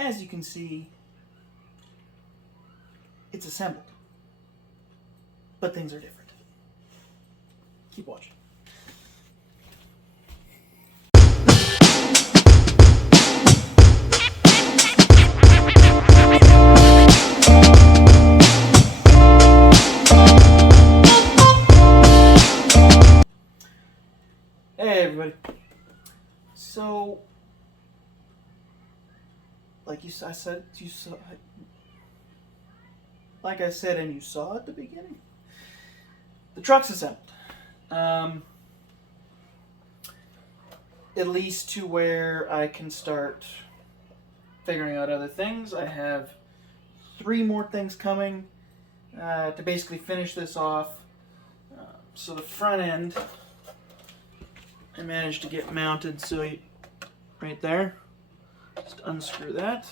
as you can see, it's assembled. But things are different. Keep watching. Hey everybody. So, like I said and you saw at the beginning, the truck's assembled. At least to where I can start figuring out other things. I have 3 more things coming to basically finish this off. So the front end, I managed to get mounted, so right there, just unscrew that,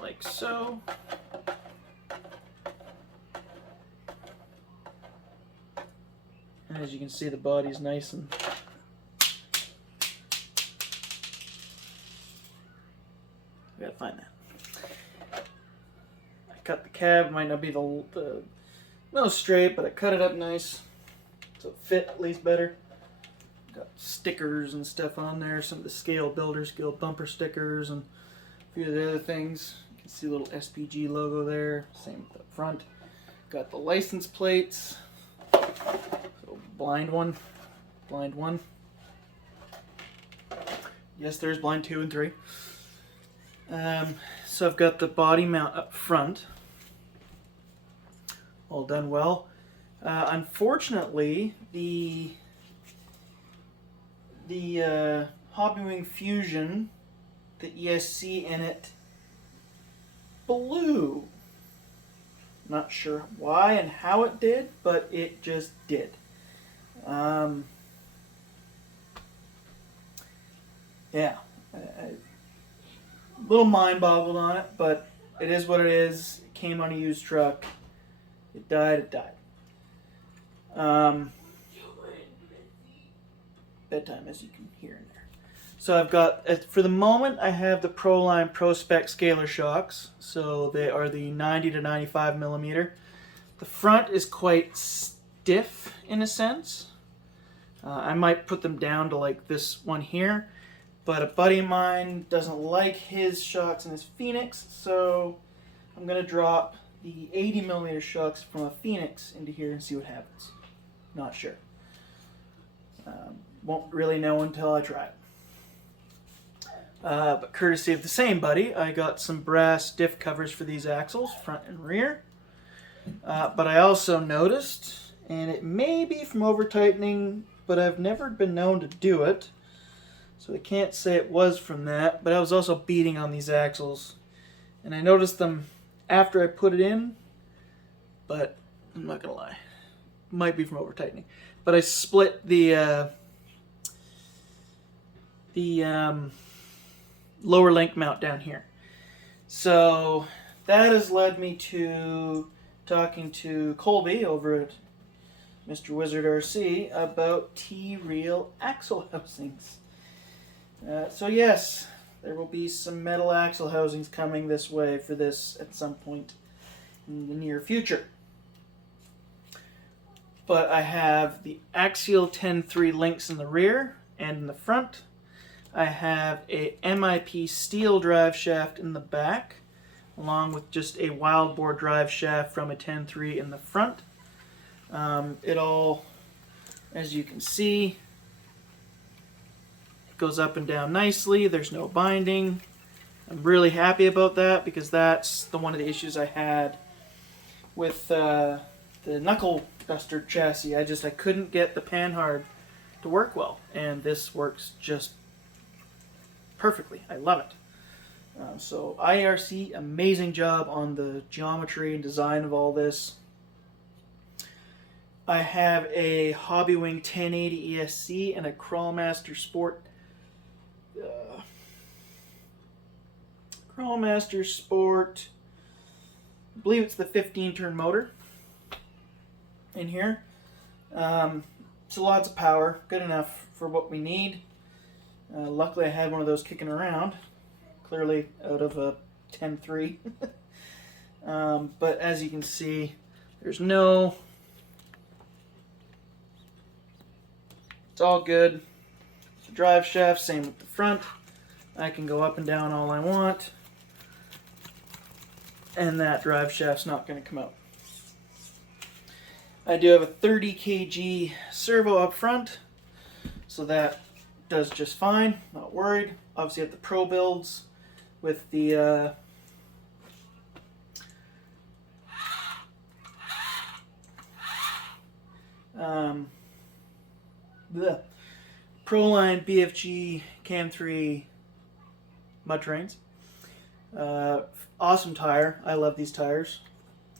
like so. And as you can see, the body's nice and I gotta find that. I cut the cab, might not be the most straight, but I cut it up nice so it fit at least better. Got stickers and stuff on there, some of the scale bumper stickers, and a few of the other things. You can see a little SPG logo there, same with the front. Got the license plates, so blind one. Yes, there's blind 2 and 3. So I've got the body mount up front, all done well. Unfortunately, the HobbyWing Fusion, the ESC in it, blew. Not sure why and how it did, but it just did. Yeah, a little mind boggled on it, but it is what it is. It came on a used truck. It died. Bedtime, as you can hear in there. So I've got, for the moment, I have the Proline Pro Spec scalar shocks. So they are the 90 to 95 millimeter. The front is quite stiff in a sense. I might put them down to like this one here, but a buddy of mine doesn't like his shocks in his Phoenix, so I'm going to drop the 80 millimeter shocks from a Phoenix into here and see what happens. Not sure. Won't really know until I try it. But courtesy of the same buddy, I got some brass diff covers for these axles, front and rear. But I also noticed, and it may be from over-tightening, but I've never been known to do it, so I can't say it was from that, but I was also beating on these axles. And I noticed them after I put it in, but I'm not going to lie. Might be from over-tightening. But I split the lower link mount down here. So that has led me to talking to Colby over at Mr. Wizard RC about T-reel axle housings. So yes, there will be some metal axle housings coming this way for this at some point in the near future. But I have the Axial 10.3 links in the rear and in the front. I have a MIP steel drive shaft in the back, along with just a wild bore drive shaft from a 10.3 in the front. It all, as you can see, it goes up and down nicely. There's no binding. I'm really happy about that because that's one of the issues I had with the knuckle duster chassis. I couldn't get the panhard to work well, and this works just perfectly. I love it. So IERC, amazing job on the geometry and design of all this. I have a HobbyWing 1080 ESC and a Crawlmaster Sport I believe it's the 15-turn motor in here. So lots of power, good enough for what we need. Luckily I had one of those kicking around. clearly out of a 10.3. But as you can see, there's no... It's all good. The drive shaft, same with the front. I can go up and down all I want. And that drive shaft's not going to come out. I do have a 30 kg servo up front, so that does just fine, not worried. Obviously I have the Pro builds with the Proline BFG Cam 3 mud terrains. Awesome tire. I love these tires.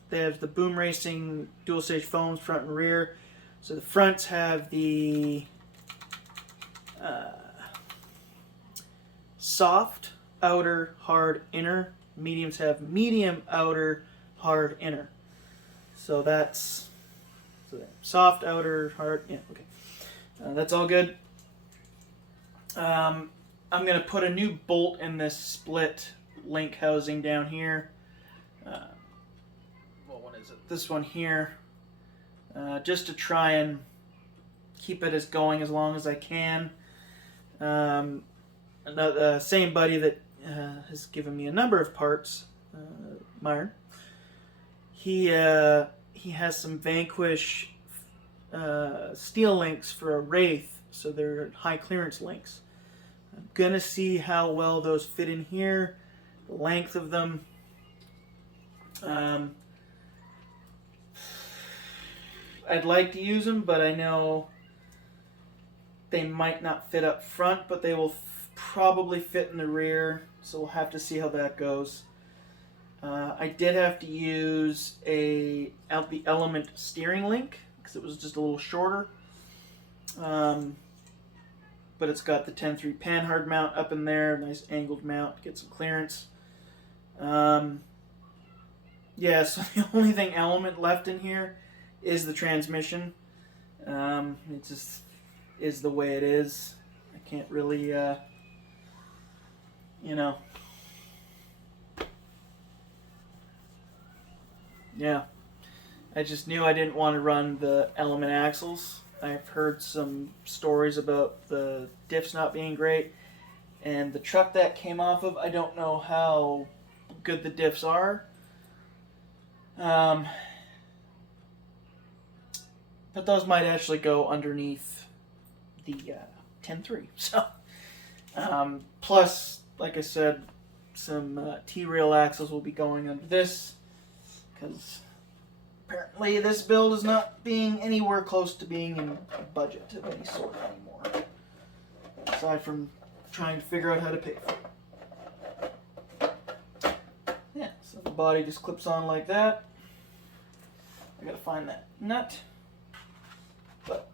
They have the BoomRacing dual stage foams front and rear. So the fronts have the soft outer, hard inner. Mediums have medium outer, hard inner. So that's soft outer, hard. Yeah, okay. That's all good. I'm going to put a new bolt in this split link housing down here. What is it? This one here. Just to try and keep it going as long as I can. The same buddy that has given me a number of parts, Myron, he has some Vanquish steel links for a Wraith, so they're high clearance links. I'm gonna see how well those fit in here, the length of them. I'd like to use them, but I know they might not fit up front, but they will probably fit in the rear, so we'll have to see how that goes. I did have to use the Element steering link because it was just a little shorter, but it's got the 10.3 panhard mount up in there, nice angled mount to get some clearance. Yeah, so the only thing Element left in here is the transmission. It just is the way it is. I can't really, yeah. I just knew I didn't want to run the Element axles. I've heard some stories about the diffs not being great, and the truck that came off of, I don't know how good the diffs are. But those might actually go underneath the 10.3. So, plus, like I said, some T-rail axles will be going under this, because apparently this build is not being anywhere close to being in a budget of any sort anymore, aside from trying to figure out how to pay for it. Yeah, so the body just clips on like that. I gotta find that nut. But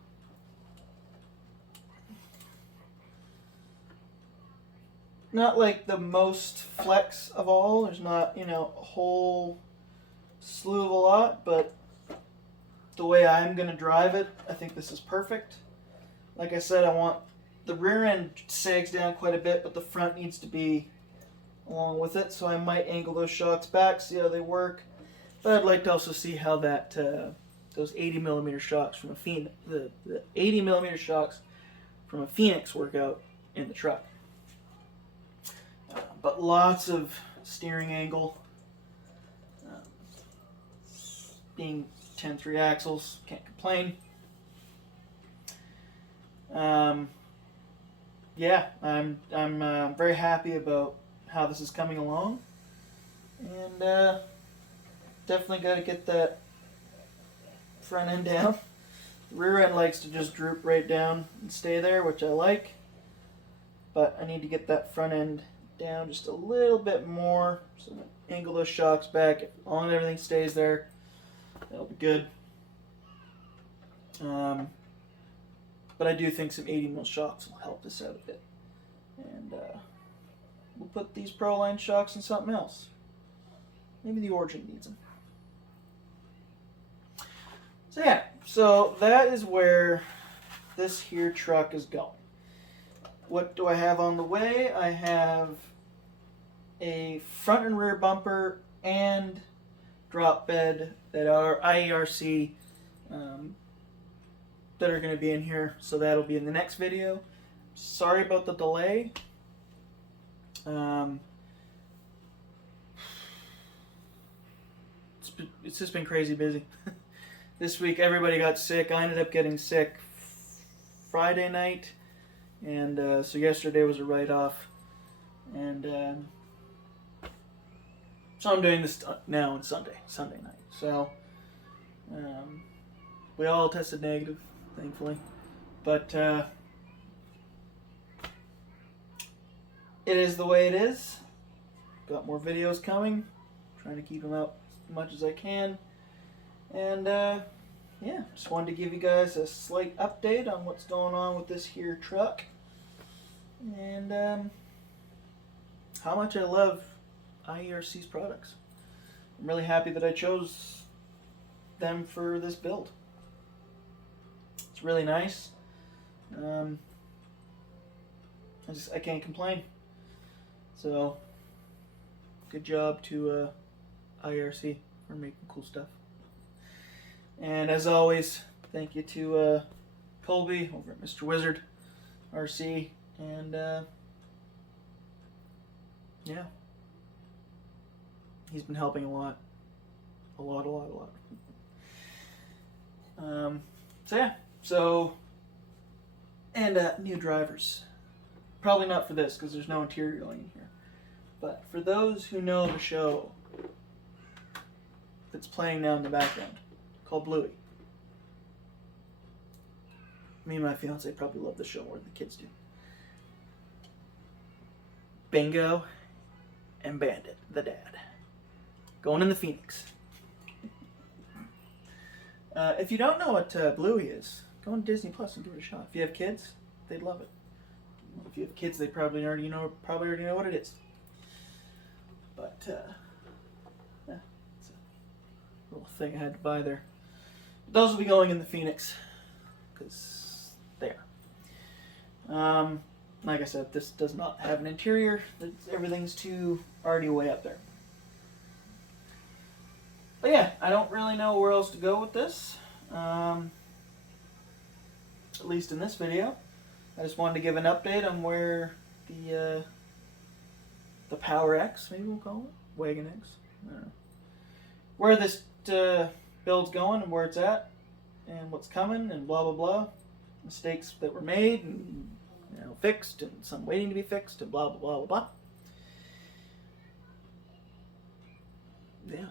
not like the most flex of all. There's not, a whole slew of a lot, but the way I'm going to drive it, I think this is perfect. Like I said, I want the rear end sags down quite a bit, but the front needs to be along with it, so I might angle those shocks back, see how they work. But I'd like to also see how that those 80mm shocks from a Phoenix, the 80mm shocks from a Phoenix work out in the truck. But lots of steering angle. Being 10.3 axles, can't complain. Yeah, I'm very happy about how this is coming along, and definitely got to get that front end down. The rear end likes to just droop right down and stay there, which I like, but I need to get that front end down just a little bit more, so angle those shocks back. As long as everything stays there, that'll be good. But I do think some 80mm shocks will help this out a bit. And we'll put these Proline shocks in something else. Maybe the Origin needs them. So yeah, so that is where this here truck is going. What do I have on the way? I have a front and rear bumper and drop bed that are IERC that are going to be in here, so that'll be in the next video. Sorry about the delay. It's just been crazy busy. This week everybody got sick. I ended up getting sick Friday night, and so yesterday was a write-off, and so I'm doing this now on Sunday night. So we all tested negative, thankfully, but it is the way it is. Got more videos coming, trying to keep them out as much as I can, and yeah, just wanted to give you guys a slight update on what's going on with this here truck, and how much I love IERC's products. I'm really happy that I chose them for this build. It's really nice. I can't complain. So, good job to IERC for making cool stuff. And as always, thank you to Colby over at Mr. Wizard RC, and yeah, he's been helping a lot. So yeah, and new drivers. Probably not for this because there's no interior going in here. But for those who know the show that's playing now in the background, called Bluey. Me and my fiance probably love the show more than the kids do. Bingo and Bandit, the dad. Going in the Phoenix. If you don't know what Bluey is, go on Disney Plus and give it a shot. If you have kids, they'd love it. If you have kids, they probably already know what it is. But yeah, it's a little thing I had to buy there. Those will be going in the Phoenix because they are. Like I said, this does not have an interior. Everything's already way up there. But yeah, I don't really know where else to go with this. At least in this video. I just wanted to give an update on where the Power X, maybe we'll call it, Wagon X, I don't know, where this build's going and where it's at, and what's coming, and blah blah blah, mistakes that were made and fixed, and some waiting to be fixed, and blah blah blah blah blah. Yeah,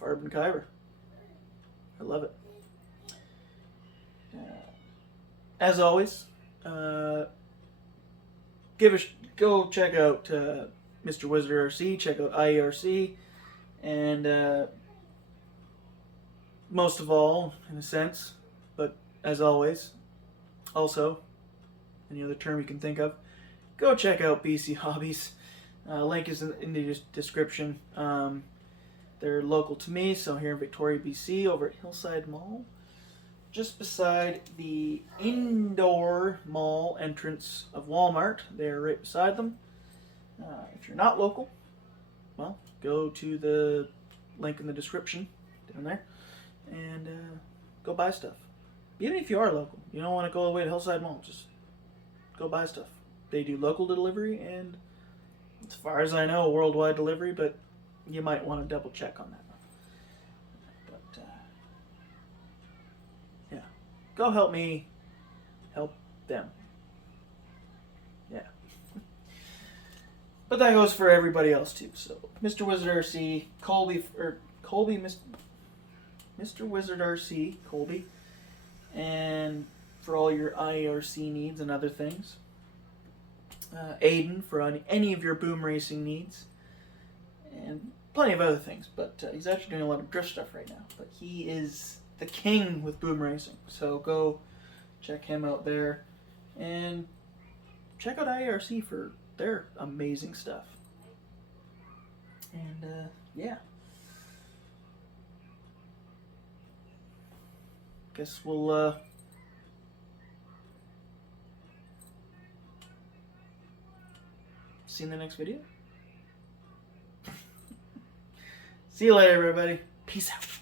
Farb and Kyber, I love it. As always, go check out Mr. Wizard RC, check out IERC, and most of all, in a sense, but as always, also, any other term you can think of, go check out BC Hobbies. Link is in the description. They're local to me, so here in Victoria, BC, over at Hillside Mall. Just beside the indoor mall entrance of Walmart. They're right beside them. If you're not local, well, go to the link in the description down there and go buy stuff. Even if you are local, you don't want to go all the way to Hillside Mall, just go buy stuff. They do local delivery and, as far as I know, worldwide delivery, but you might want to double check on that. Go help me help them. Yeah. But that goes for everybody else too. So Mr. Wizard RC, Mr. Wizard RC, Colby, and for all your IERC needs and other things. Aiden for any of your BoomRacing needs, and plenty of other things. But he's actually doing a lot of drift stuff right now. But he is the king with BoomRacing, so go check him out there, and check out IERC for their amazing stuff. And yeah, guess we'll see you in the next video. See you later, everybody. Peace out.